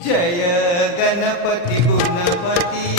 Jai Ganpati गुणपति